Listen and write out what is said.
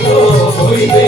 হইব হইবে